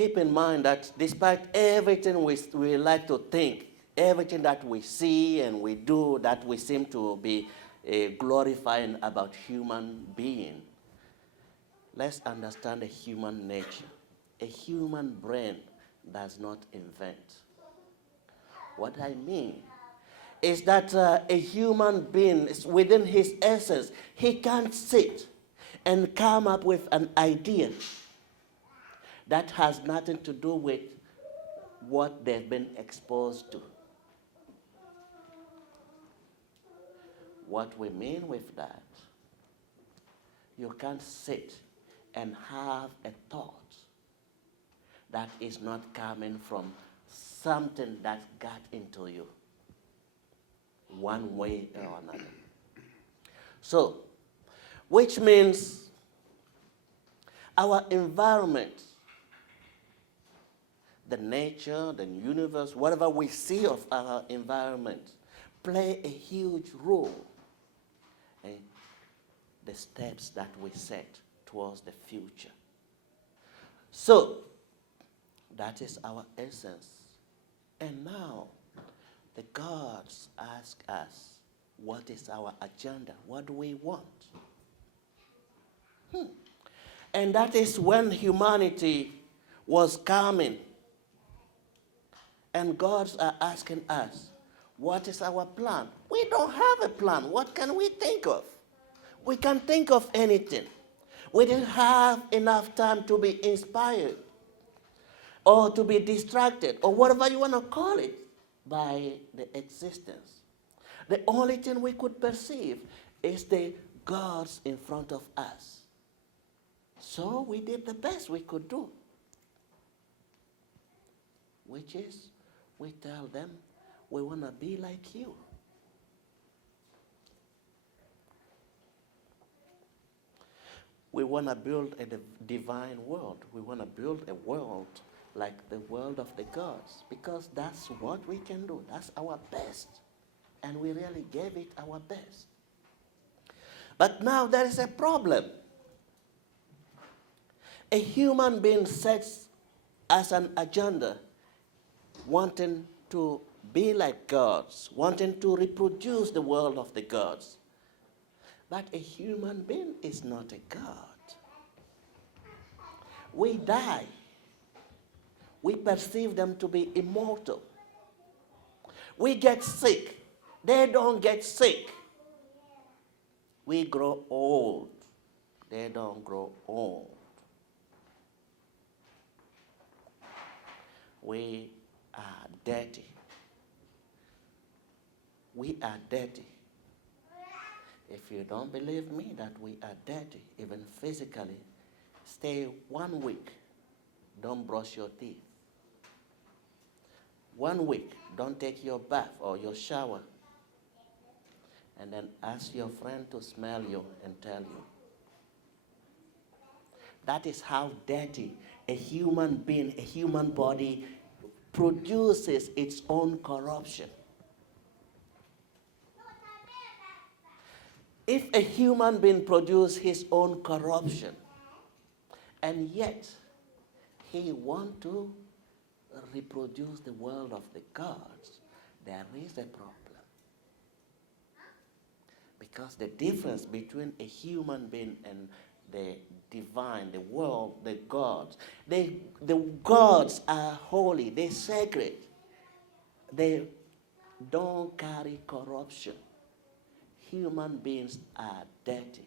keep in mind that despite everything we like to think, everything that we see and we do that we seem to be glorifying about human being, let's understand the human nature. A human brain does not invent. What I mean is that a human being is within his essence. He can't sit and come up with an idea that has nothing to do with what they've been exposed to. What we mean with that, you can't sit and have a thought that is not coming from something that got into you, one way or another. So, which means our environment, the nature, the universe, whatever we see of our environment, play a huge role in the steps that we set towards the future. So, that is our essence. And now, the gods ask us, what is our agenda? What do we want? And that is when humanity was coming. And gods are asking us, what is our plan? We don't have a plan. What can we think of? We can think of anything. We didn't have enough time to be inspired or to be distracted or whatever you want to call it by the existence. The only thing we could perceive is the gods in front of us. So we did the best we could do, which is we tell them we want to be like you. We want to build a divine world. We want to build a world like the world of the gods, because that's what we can do. That's our best. And we really gave it our best. But now there is a problem. A human being sets as an agenda wanting to be like gods, wanting to reproduce the world of the gods. But a human being is not a god. We die. We perceive them to be immortal. We get sick. They don't get sick. We grow old. They don't grow old. We are dirty. We are dirty. If you don't believe me that we are dirty, even physically, stay 1 week. Don't brush your teeth. 1 week, don't take your bath or your shower. And then ask your friend to smell you and tell you. That is how dirty a human being, a human body produces its own corruption. If a human being produces his own corruption, and yet he wants to reproduce the world of the gods, there is a problem. Because the difference between a human being and the divine, the world, the gods are holy, they're sacred. They don't carry corruption. Human beings are dirty.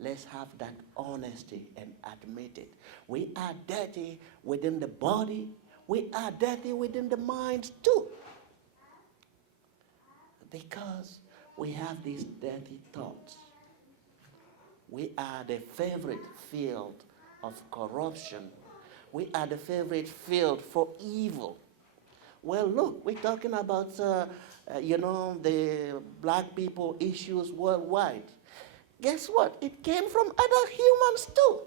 Let's have that honesty and admit it. We are dirty within the body. We are dirty within the mind too. Because we have these dirty thoughts. We are the favorite field of corruption. We are the favorite field for evil. Well, look, we're talking about, the black people issues worldwide. Guess what? It came from other humans too.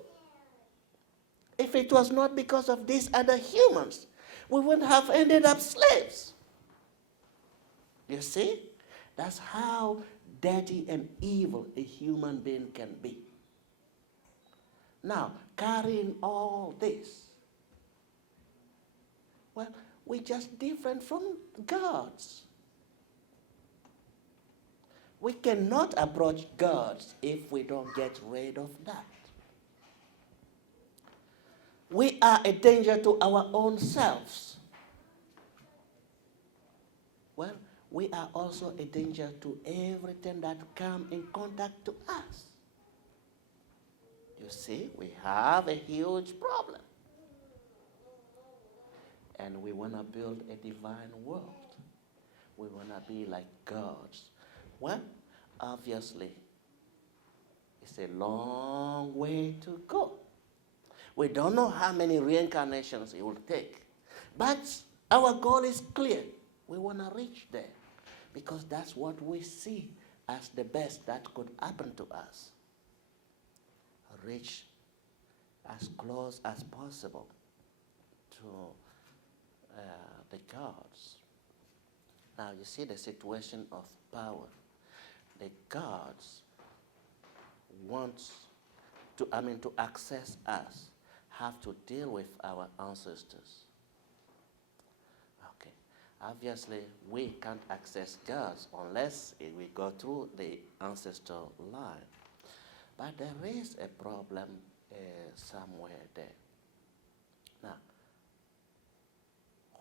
If it was not because of these other humans, we wouldn't have ended up slaves. You see? That's how dirty and evil a human being can be. Now, carrying all this, Well, we're just different from gods. We cannot approach gods if we don't get rid of that. We are a danger to our own selves. Well, we are also a danger to everything that comes in contact to us. You see, we have a huge problem. And we want to build a divine world. We want to be like gods. Well, obviously, it's a long way to go. We don't know how many reincarnations it will take. But our goal is clear. We want to reach there because that's what we see as the best that could happen to us. Reach as close as possible to the gods. Now you see the situation of power. The gods want to access us, have to deal with our ancestors. Okay, obviously we can't access gods unless we go through the ancestral line. But there is a problem somewhere there. Now,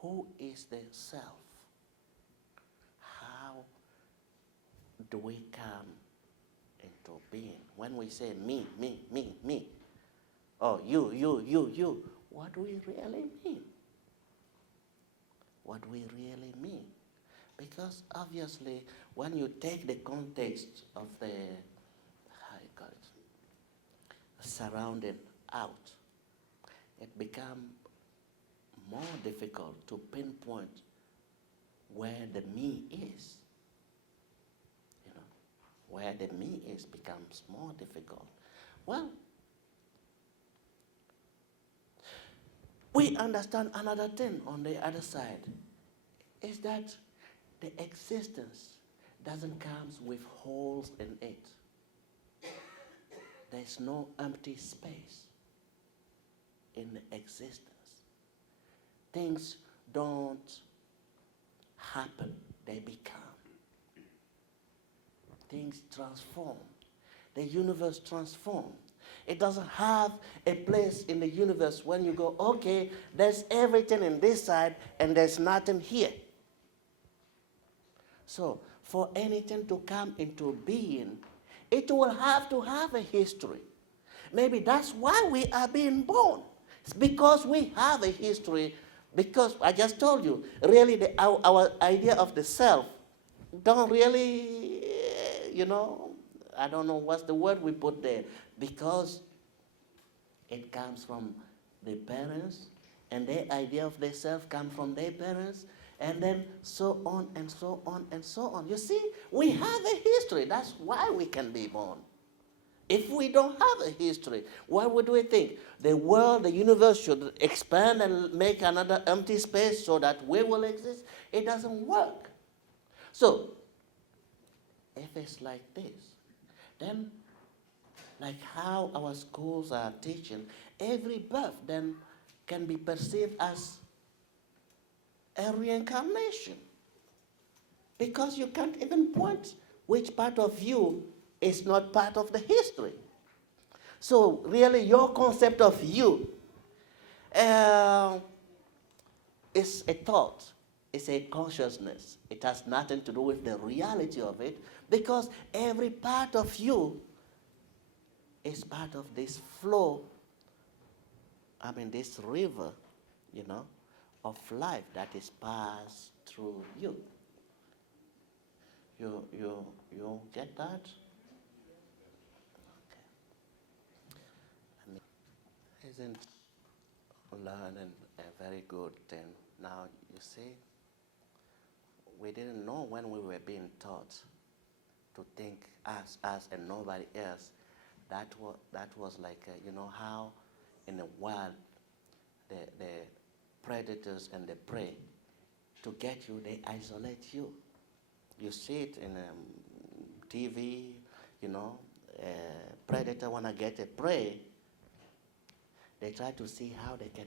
who is the self? How do we come into being? When we say me, oh, you, what do we really mean? What do we really mean? Because obviously, when you take the context of the, surrounding out, it becomes more difficult to pinpoint where the me is. You know, where the me is becomes more difficult. Well, we understand another thing on the other side is that the existence doesn't come with holes in it. There's no empty space in the existence. Things don't happen, they become. Things transform. The universe transforms. It doesn't have a place in the universe when you go, okay, there's everything in this side and there's nothing here. So, for anything to come into being, it will have to have a history. Maybe that's why we are being born. It's because we have a history. Because I just told you, really our idea of the self don't really, I don't know what's the word we put there. Because it comes from the parents, and their idea of the self comes from their parents, and then so on and so on and so on. You see, we have a history. That's why we can be born. If we don't have a history, why would we think the world, the universe should expand and make another empty space so that we will exist? It doesn't work. So, if it's like this, then like how our schools are teaching, every birth then can be perceived as a reincarnation. Because you can't even point which part of you is not part of the history. So really your concept of you is a thought, it's a consciousness. It has nothing to do with the reality of it because every part of you is part of this flow, this river, of life that is passed through you. You get that? Okay. Isn't learning a very good thing? Now, you see, we didn't know when we were being taught to think us, and nobody else. That was like, how in the wild, the predators and the prey, to get you, they isolate you. You see it in TV, predator want to get a prey. They try to see how they can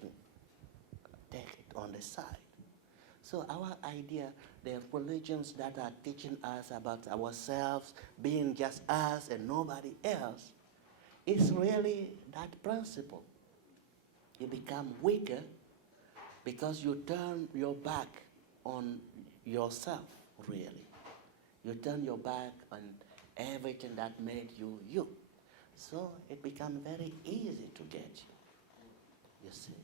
take it. on the side. So our idea, the religions that are teaching us about ourselves being just us and nobody else, is really that principle. You become weaker because you turn your back on yourself, really. You turn your back on everything that made you you. So it becomes very easy to get you see.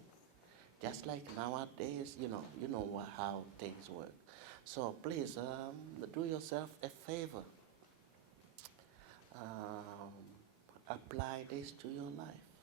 Just like nowadays, you know how things work. So please do yourself a favor. Apply this to your life.